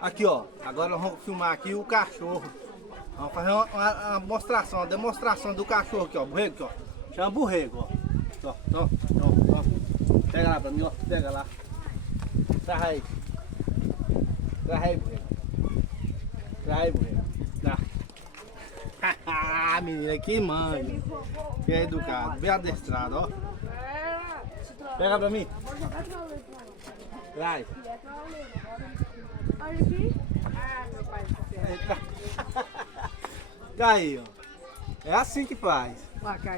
Aqui, ó. Agora nós vamos filmar aqui o cachorro. Vamos fazer uma demonstração, do cachorro aqui, ó. Borrego aqui, ó. Chama borrego, ó. Ó. Pega lá pra mim, ó. Pega lá. Traz aí. Traz aí, borrego. Traz aí, borrego. Tá. Menina, que mãe. Que é educado. Bem adestrado, ó. Pega pra mim. Traz. Olha aqui. Ah, meu pai do céu. Aí, ó. É assim que faz. Vai cair.